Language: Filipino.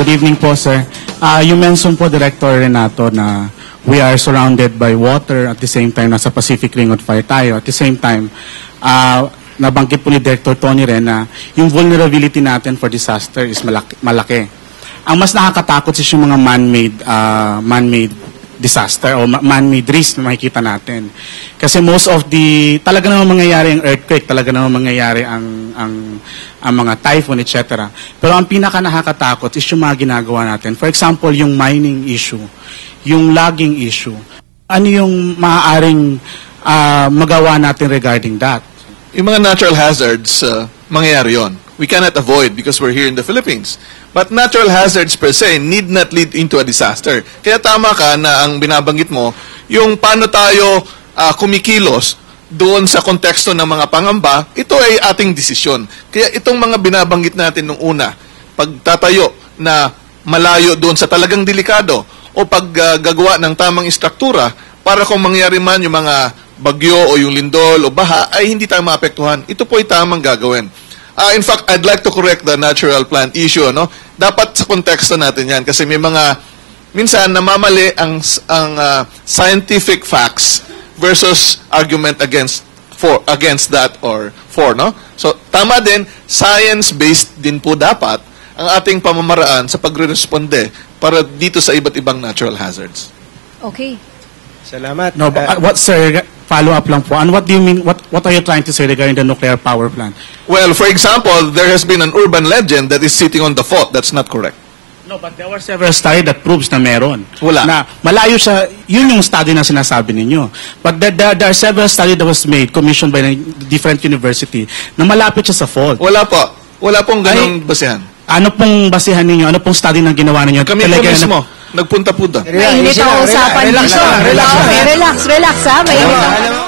Good evening po, sir. You mentioned po, Director Renato, na we are surrounded by water at the same time nasa Pacific Ring of Fire tayo. At the same time, nabanggit po ni Director Tony rin na yung vulnerability natin for disaster is malaki. Ang mas nakakatakot is yung mga man-made disaster o man-made risk na makikita natin. Kasi most of talaga naman mangyayari ang earthquake, talaga naman mangyayari ang mga typhoon, etc. Pero ang pinaka nakakatakot is yung mga ginagawa natin. For example, yung mining issue, yung logging issue. Ano yung maaaring magawa natin regarding that? Yung mga natural hazards, mangyayari yun. We cannot avoid because we're here in the Philippines. But natural hazards per se need not lead into a disaster. Kaya tama ka na ang binabanggit mo, yung paano tayo kumikilos doon sa konteksto ng mga pangamba, ito ay ating desisyon. Kaya itong mga binabanggit natin nung una, pagtatayo na malayo doon sa talagang delikado o paggagawa ng tamang istruktura para kung mangyari man yung mga bagyo o yung lindol o baha ay hindi tayo maapektuhan. Ito po ay tamang gagawin. In fact, I'd like to correct the natural plant issue. No? Dapat sa konteksto natin yan kasi may mga, minsan namamali ang scientific facts versus argument against that or for. No? So, tama din, science-based din po dapat ang ating pamamaraan sa pagre-responde para dito sa iba't ibang natural hazards. Okay. Salamat. No, but, what, sir, follow-up lang po. And what do you mean, what are you trying to say regarding the nuclear power plant? Well, for example, there has been an urban legend that is sitting on the fault. That's not correct. No, but there were several studies that proves na meron. Wala. Na malayo siya, yun yung study na sinasabi ninyo. But there are several studies that was made, commissioned by a different university, na malapit siya sa fault. Wala po. Wala pong ganong basehan. Ano pong basehan ninyo? Ano pong study na ginawa ninyo? Kami po mismo. Nagpunta po doon. Mainit ang usapan dito. Relax ha. Mainit ang